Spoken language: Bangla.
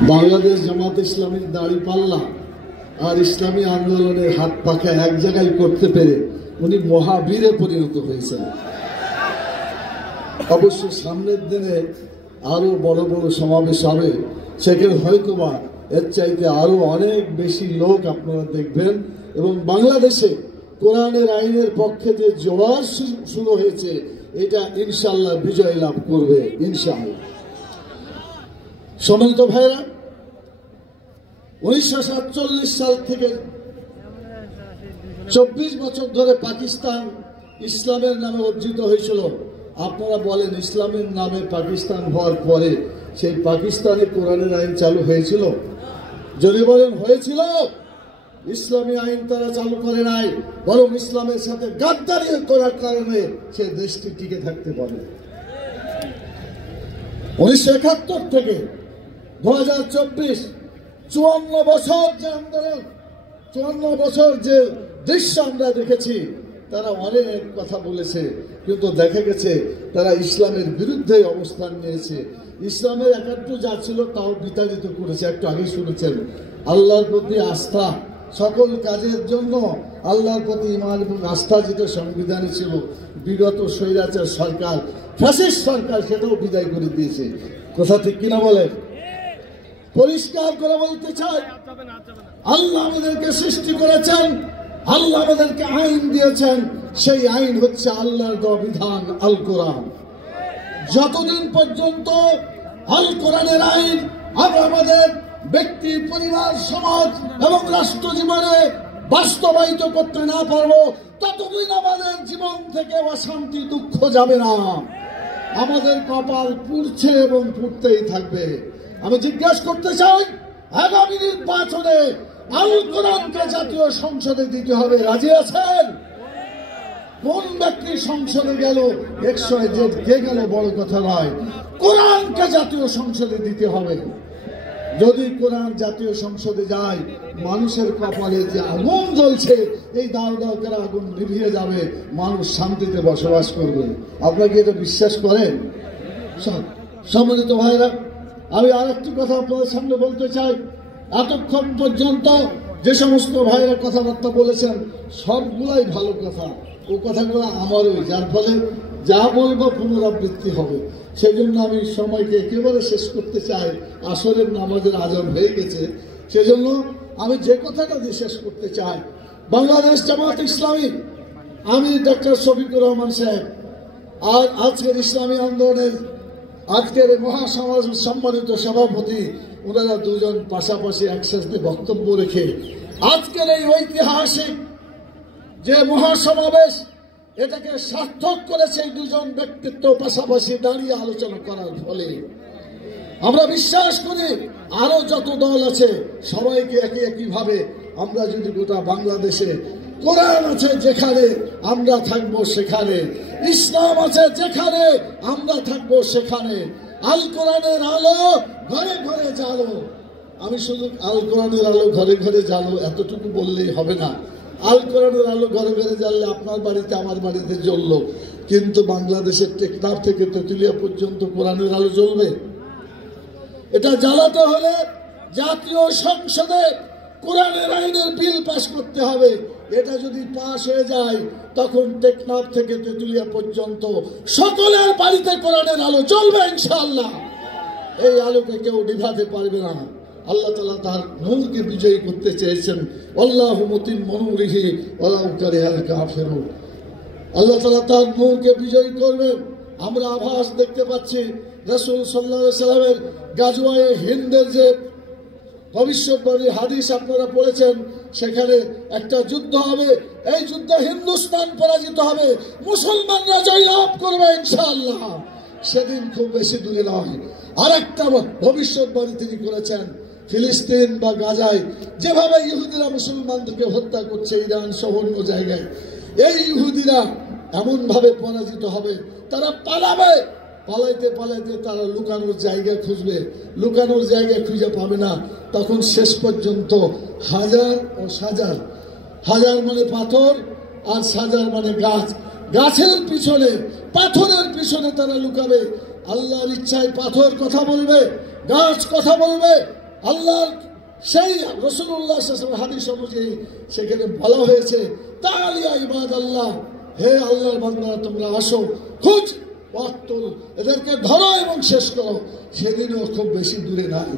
বাংলাদেশ জামাত ইসলামীর দাঁড়িপাল্লা আর ইসলামী আন্দোলনের হাত পাখা এক জায়গায় করতে পেরে উনি মহাবীরে পরিণত হয়েছেন। অবশ্য সামনের দিনে আরো বড় বড় সমাবেশ হবে, সেখানে হয়তোবা এর চাইতে আরো অনেক বেশি লোক আপনারা দেখবেন এবং বাংলাদেশে কোরআনের আইনের পক্ষে যে জোয়ার শুরু হয়েছে এটা ইনশাআল্লাহ বিজয় লাভ করবে ইনশাআল্লাহ। সম্মানিত ভাইরা, 1947 সাল থেকে 24 বছর ধরে পাকিস্তান ইসলামের নামে অর্জিত হয়েছিল। আপনারা বলেন, ইসলামের নামে পাকিস্তান হওয়ার পরে সেই পাকিস্তানে কোরআনের আইন চালু হয়েছিল? যদি বলেন হয়েছিল, ইসলামী আইন তারা চালু করে নাই, বরং ইসলামের সাথে গাদ্দারি করার কারণে সে দেশটি টিকে থাকতে পারে। 1971 থেকে 2024 54 বছর যে আন্দোলন, 54 বছর যে দৃশ্য আমরা দেখেছি, তারা অনেক কথা বলেছে, কিন্তু দেখা গেছে তারা ইসলামের বিরুদ্ধে অবস্থান নিয়েছে। ইসলামের একাত্ম যা ছিল তাও বিতাড়িত করেছে। একটু আগে শুনেছেন, আল্লাহর প্রতি আস্থা, সকল কাজের জন্য আল্লাহর প্রতি ঈমান এবং আস্থা যেটা সংবিধানে ছিল, বিগত স্বৈরাচার সরকার, ফ্যাসিস্ট সরকার সেটাও বিদায় করে দিয়েছে। কথা ঠিক কিনা বলেন? পরিষ্কার করে বলতে চাই, আল্লাহ আমাদেরকে সৃষ্টি করেছেন, আল্লাহ আমাদেরকে আইন দিয়েছেন, সেই আইন হচ্ছে আল্লাহর দেওয়া বিধান আল কোরআন। যতদিন পর্যন্ত আল কোরআনের আইন আমরা আমাদের ব্যক্তি, পরিবার, সমাজ এবং রাষ্ট্র জীবনে বাস্তবায়িত করতে না পারবো, ততদিন আমাদের জীবন থেকে অশান্তি, দুঃখ যাবে না। আমাদের কপাল পুড়ছে এবং পুড়তেই থাকবে। আমি জিজ্ঞাসা করতে চাই, আগামী নির্বাচনে আল কোরআনকে জাতীয় সংসদে দিতে হবে, রাজি আছেন? কোন ব্যক্তি সংসদে গেল, কে গেল বড় কথা নয়, কোরআনকে জাতীয় সংসদে দিতে হবে। যদি কোরআন জাতীয় সংসদে যায়, মানুষের কপালে যে আগুন জ্বলছে, এই দাও দাও করে আগুন নিভিয়ে যাবে, মানুষ শান্তিতে বসবাস করবে। আপনারা কি এটা বিশ্বাস করেন? সম্মানিত ভাইরা, আমি আর একটি কথা আপনাদের সামনে বলতে চাই। এতক্ষণ পর্যন্ত যে সমস্ত ভাইরা কথাবার্তা বলেছেন, সবগুলাই ভালো কথা, ও কথাগুলো আমারই, যার ফলে যা বলবো পুনরাবৃত্তি হবে। সেই জন্য আমি সময়কে একেবারে শেষ করতে চাই। আসরের নামাজের আজান হয়ে গেছে, সেজন্য আমি যে কথাটা দিয়ে শেষ করতে চাই, বাংলাদেশ জামাত ইসলামী, আমি ডক্টর শফিকুর রহমান সাহেব, আর আজকের ইসলামী আন্দোলনের আজকের মহাসমাজ সম্মানিত সভাপতি, ওনারা দুজন পাশাপাশি একসাথে বক্তব্য রেখে আজকের এই ঐতিহাসিক যে মহাসমাবেশ, এটাকে সার্থক করেছে এই দুজন ব্যক্তিত্ব পাশাপাশি দাঁড়িয়ে আলোচনা করার ফলে। আমরা বিশ্বাস করি আরো যত দল আছে সবাইকে একইভাবে আমরা যদি গোটা বাংলাদেশে কোরআন আছে যেখানে আমরা থাকবো সেখানে, ইসলাম আছে যেখানে আমরা থাকবো সেখানে, আল কোরআনের আলো ঘরে ঘরে জ্বালো। আমি শুধু আল কোরআনের আলো ঘরে ঘরে জ্বালো এতটুকু বললেই হবে না। আল কোরআনের আলো ঘরে ঘরে জ্বাললে আপনার বাড়িতে আমার বাড়িতে জ্বললো, কিন্তু বাংলাদেশের টেকনাফ থেকে তেঁতুলিয়া পর্যন্ত কোরআনের আলো জ্বলবে? এটা জ্বালাতে হলে জাতীয় সংসদে কোরআনের আইনের বিল পাস করতে হবে। এটা যদি পাস হয়ে যায়, তখন টেকনাফ থেকে তেঁতুলিয়া পর্যন্ত সকলের বাড়িতে কোরআনের আলো জ্বলবে ইনশাআল্লাহ। এই আলোকে কেউ নিভাতে পারবে না। আল্লাহ তাআলা তার নূরকে বিজয়ী করতে চেয়েছেন। আল্লাহু মুতিম্মু নূরিহি ওয়ালাউ কারিহাল কাফিরুন। আল্লাহ তাআলা তার নূরকে বিজয়ী করবেন। আমরা আভাস দেখতে পাচ্ছি, রাসূল সাল্লাল্লাহু আলাইহি সাল্লামের গাজওয়ায়ে হিন্দের যে ভবিষ্যৎবাণী হাদিস আপনারা পড়েছেন, সেখানে একটা যুদ্ধ হবে, এই যুদ্ধে হিন্দুস্তান পরাজিত হবে, মুসলমানরা জয়লাভ করবে ইনশাআল্লাহ। সেদিন খুব বেশি দূরে নয়। আর একটা ভবিষ্যৎবাণী তিনি করেছেন, ফিলিস্তিন বা গাজায় যেভাবে ইহুদিরা মুসলমানদেরকে হত্যা করছে, ইরান সহ অন্য জায়গায়, এই ইহুদিরা এমন ভাবে পরাজিত হবে, তারা পালাবে, পালাইতে পালাইতে তারা লুকানোর জায়গা খুঁজবে, লুকানোর জায়গা খুঁজে পাবে না। তখন শেষ পর্যন্ত হাজার ও সাজার, হাজার মানে পাথর আর সাজার মানে গাছ, গাছের পিছনে, পাথরের পিছনে তারা লুকাবে। আল্লাহর ইচ্ছায় পাথর কথা বলবে, গাছ কথা বলবে, আল্লাহর সেই রাসূলুল্লাহ সাল্লাল্লাহু আলাইহি ওয়াসাল্লাম হাদিস অনুযায়ী সেখানে বলা হয়েছে তাআলিয়া ইবাদাল্লাহ, হে আল্লাহর বান্দারা তোমরা আসো, খুঁজ ওয়াক্তুল, এদেরকে ধরো এবং শেষ করো। সেদিনও খুব বেশি দূরে নাই।